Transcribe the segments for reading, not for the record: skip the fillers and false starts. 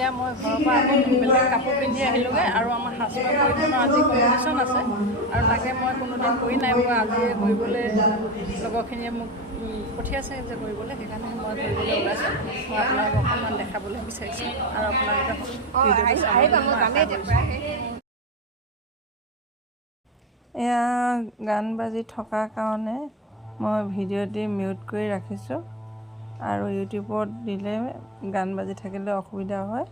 এতিয়া মই ঘৰৰ পৰা আকৌ বেলেগ কাপোৰ পিন্ধি আহিলোগৈ আৰু আমাৰ সাজপাৰ পৰিধানৰ আজি কম্পিটিশ্যন আছে আৰু তাকে মই কোনোদিন কৰি নাই পোৱা আজি কৰিবলৈ লগৰখিনিয়ে মোক পঠিয়াইছে যে কৰিবলৈ সেইকাৰণে মই কৰিবলৈ ওলাইছোঁ মই আপোনালোকক অকণমান দেখাবলৈ বিচাৰিছোঁ আৰু আপোনালোকে এয়া গান বাজি থকাৰ কাৰণে মই ভিডিঅ'টি মিউট কৰি ৰাখিছোঁ আৰু ইউটিউবত দিলে গান বাজি থাকিলে অসুবিধা হয়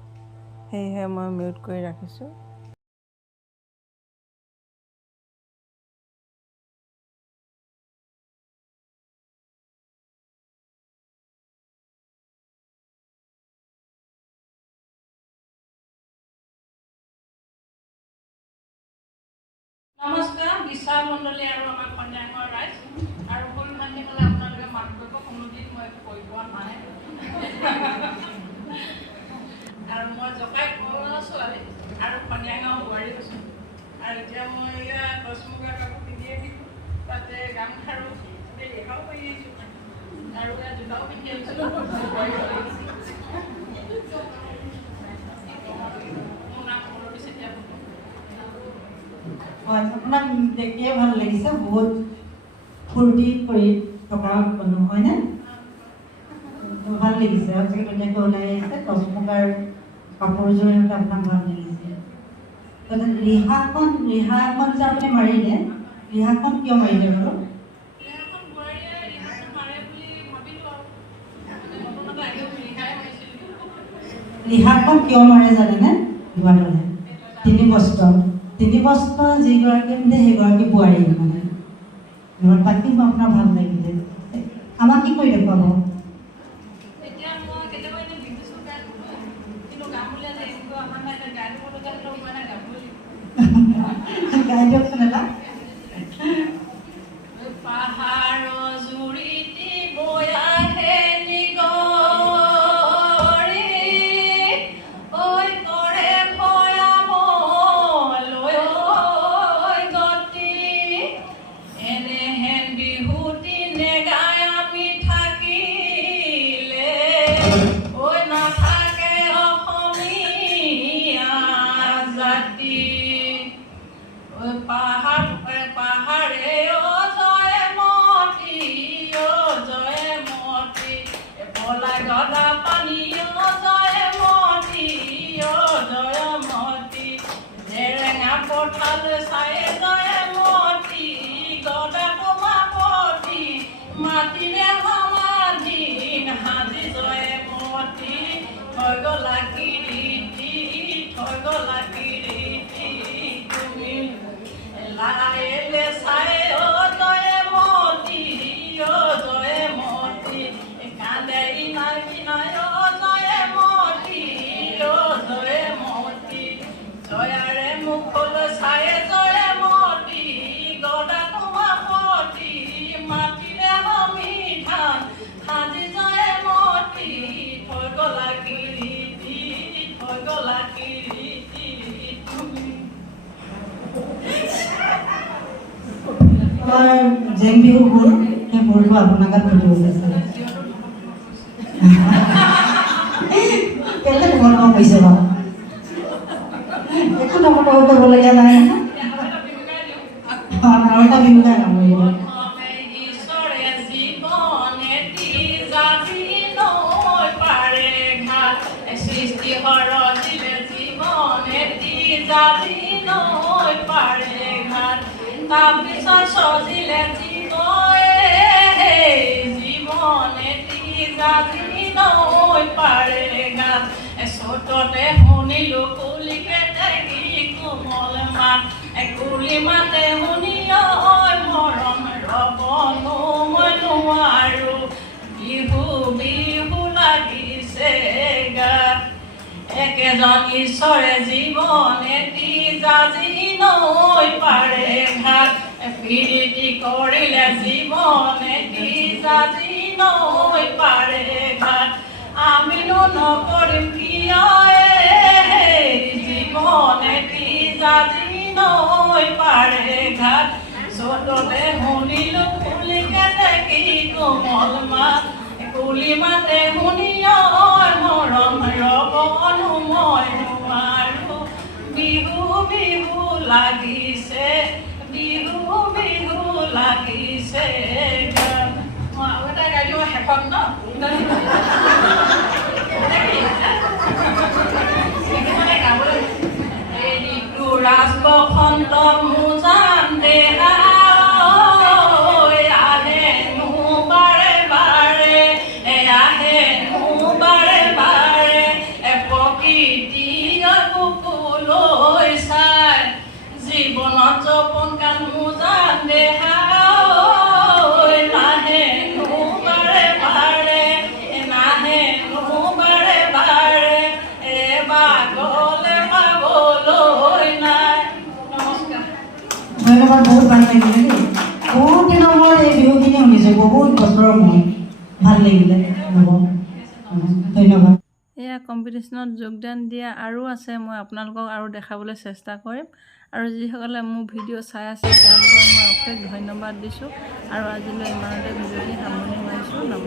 সেয়েহে মই মিউট কৰি ৰাখিছোঁ। নমস্কাৰ বিশ্বাস মণ্ডলী আৰু আমাৰ কন্যাঙৰ ৰাইজ আৰু ভুল ভ্ৰান্তি হ'লে আপোনালোকে মাত কৰিব কোনোদিন মই একো কৈ পোৱা নাই আৰু মই জকাই ছোৱালী আৰু কন্যাঙৰ বোৱাৰী হৈছোঁ আৰু এতিয়া মই এয়া দচমুগা কাপোৰ পিন্ধি আহিছোঁ তাতে গামখাৰু ৰেখাও কৰি আহিছোঁ আৰু এয়া জোতাও পিন্ধি আহিছোঁ মোৰ নাম মৰমী চেতিয়া। আপোনাক দেখিয়ে ভাল লাগিছে বহুত ফূৰ্তি কৰি থকা মানুহ হয়নে ভাল লাগিছে আপুনি ধুনীয়াকৈ ওলাই আহিছে দচমুগাৰ কাপোৰযোৰ আপোনাক ভাল লাগিছে ৰিহাখন যে আপুনি মাৰিলে ৰিহাখন কিয় মাৰিলে বাৰু ৰিহাখন কিয় মাৰে জানেনে শিৱাদলে 3 বছৰ যিগৰাকী পিন্ধে সেইগৰাকী বোৱাৰী মানে তাকে আপোনাৰ ভাল লাগিলে আমাক কি কৰি দেখুৱাব গাই দিয়কচোন এটা জেং বিহু হ'ল সেই মোৰটো আপোনাৰ গাত ফুটি উঠিছে কেলে তোমালোকক কৈছে বাৰু একো নকৰিব কৰিবলগীয়া নাই আৰু এটা বিহু গাই নামৰিব তাৰপিছত সজিলে জীৱনে জাতি নৈ পাৰে গান চততে শুনিলো কুলিকে দেখি কোমল মাত কুলি মাতে শুনি মৰম ৰবনো মই নোৱাৰো বিহু বিহু লাগিছে গাত একেজন ঈশ্বৰে জীৱনে জাতি নৈ পাৰে ঘাট প্ৰীতি কৰিলে জীৱনে জাতি নৈ পাৰে ঘাট আমিনো নকৰিম কিয় জীৱনে জাতি নৈ পাৰে ঘাট চততে শুনিলো কুলিকে দেখি কোমল মাত কুলি মাতে শুনি মৰম ৰবনো লাগিছে বিহু বিহু লাগিছে গান। মই আৰু এটা গাই দিওঁ শেষত ন ৰাজ বসন্ত মোজান দেহা আহেনো বাৰে বাৰে আহেনো বাৰে বাৰে প্ৰকৃতিৰ বুকুলৈ চাই জীৱনত জপন গান মোজান দেহা নাহেনো বাৰে বাৰে নাহেনো বাৰে বাৰে এবাৰ গ'লে পাবলৈ নাই। নমস্কাৰ। ধন্যবাদ, বহুত ভাল লাগিলে দেই। বহুত দিনৰ মূৰত এই বিহুখিনি শুনিছোঁ, বহুত বছৰৰ মূৰত। ভাল লাগিলে, ধন্যবাদ। এয়া কম্পিটিশ্যনত যোগদান দিয়া আৰু আছে, মই আপোনালোকক আৰু দেখাবলৈ চেষ্টা কৰিম। আৰু যিসকলে মোৰ ভিডিঅ' চাই আছে তেওঁলোকক মই অশেষ ধন্যবাদ দিছোঁ। আৰু আজিলৈ ইমানতে ভিডিঅ'টি সামৰণি মাৰিছোঁ। নমস্কাৰ।